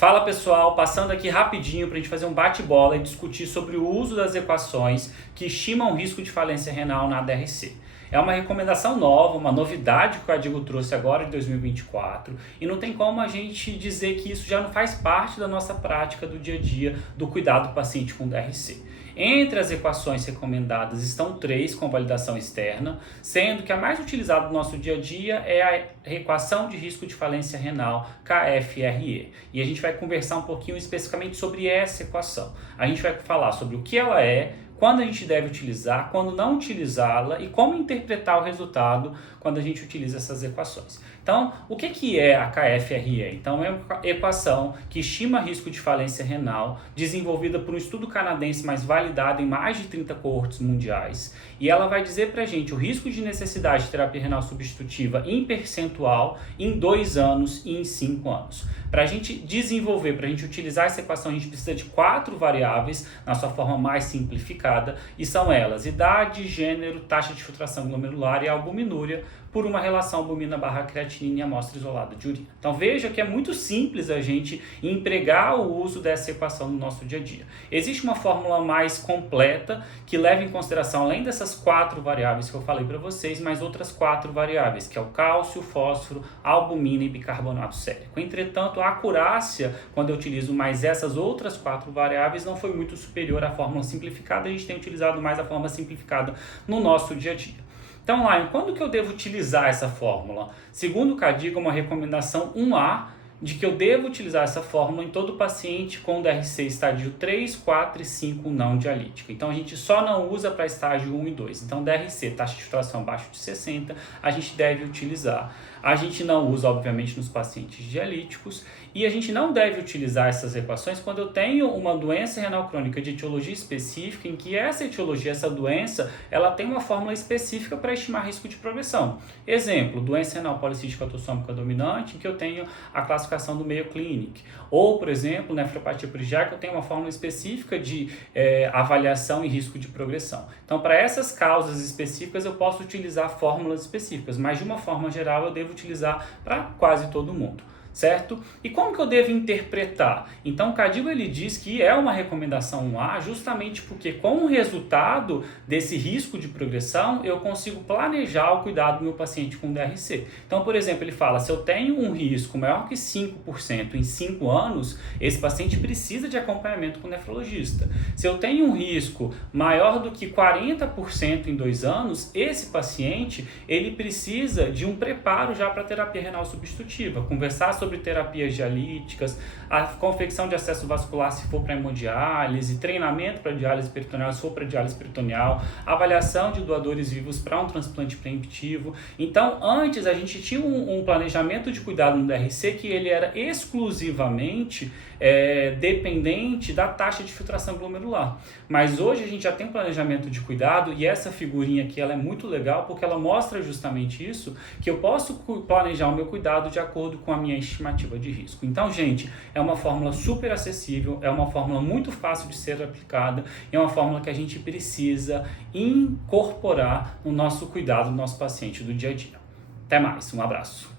Fala pessoal, passando aqui rapidinho para a gente fazer um bate-bola e discutir sobre o uso das equações que estimam o risco de falência renal na DRC. É uma recomendação nova, uma novidade que o Cadigo trouxe agora de 2024 e não tem como a gente dizer que isso já não faz parte da nossa prática do dia a dia do cuidado do paciente com DRC. Entre as equações recomendadas estão 3 com validação externa, sendo que a mais utilizada no nosso dia a dia é a equação de risco de falência renal, KFRE. E a gente vai conversar um pouquinho especificamente sobre essa equação. A gente vai falar sobre o que ela é, quando a gente deve utilizar, quando não utilizá-la e como interpretar o resultado quando a gente utiliza essas equações. Então, o que é a KFRE? Então, é uma equação que estima risco de falência renal, desenvolvida por um estudo canadense, mas validado em mais de 30 coortes mundiais. E ela vai dizer para a gente o risco de necessidade de terapia renal substitutiva em percentual em 2 anos e em 5 anos. Para a gente desenvolver, para a gente utilizar essa equação, a gente precisa de 4 variáveis na sua forma mais simplificada, e são elas: idade, gênero, taxa de filtração glomerular e albuminúria, por uma relação albumina/creatinina em amostra isolada de urina. Então veja que é muito simples a gente empregar o uso dessa equação no nosso dia a dia. Existe uma fórmula mais completa que leva em consideração, além dessas 4 variáveis que eu falei para vocês, mais outras 4 variáveis, que é o cálcio, fósforo, albumina e bicarbonato sérico. Entretanto, a acurácia, quando eu utilizo mais essas outras 4 variáveis, não foi muito superior à fórmula simplificada. A gente tem utilizado mais a fórmula simplificada no nosso dia a dia. Então, quando que eu devo utilizar essa fórmula? Segundo o Cadigo, uma recomendação 1A de que eu devo utilizar essa fórmula em todo paciente com DRC estágio 3, 4 e 5 não dialítica. Então, a gente só não usa para estágio 1 e 2. Então, DRC, taxa de filtração abaixo de 60, a gente deve utilizar. A gente não usa, obviamente, nos pacientes dialíticos, e a gente não deve utilizar essas equações quando eu tenho uma doença renal crônica de etiologia específica, em que essa etiologia, essa doença, ela tem uma fórmula específica para estimar risco de progressão. Exemplo, doença renal policística autossômica dominante, em que eu tenho a classificação do Mayo Clinic. Ou, por exemplo, nefropatia perigética, eu tenho uma fórmula específica de avaliação e risco de progressão. Então, para essas causas específicas, eu posso utilizar fórmulas específicas, mas de uma forma geral eu devo utilizar para quase todo mundo. Certo? E como que eu devo interpretar? Então, o Cadigo ele diz que é uma recomendação 1A justamente porque com o resultado desse risco de progressão, eu consigo planejar o cuidado do meu paciente com DRC. Então, por exemplo, ele fala, se eu tenho um risco maior que 5% em 5 anos, esse paciente precisa de acompanhamento com o nefrologista. Se eu tenho um risco maior do que 40% em 2 anos, esse paciente ele precisa de um preparo já para terapia renal substitutiva, conversar sobre terapias dialíticas, a confecção de acesso vascular se for para hemodiálise, treinamento para diálise peritoneal se for para diálise peritoneal, avaliação de doadores vivos para um transplante preemptivo. Então, antes a gente tinha um planejamento de cuidado no DRC que ele era exclusivamente dependente da taxa de filtração glomerular. Mas hoje a gente já tem um planejamento de cuidado e essa figurinha aqui ela é muito legal porque ela mostra justamente isso, que eu posso planejar o meu cuidado de acordo com a minha estimativa de risco. Então, gente, é uma fórmula super acessível, é uma fórmula muito fácil de ser aplicada, é uma fórmula que a gente precisa incorporar no nosso cuidado do nosso paciente do dia a dia. Até mais, um abraço.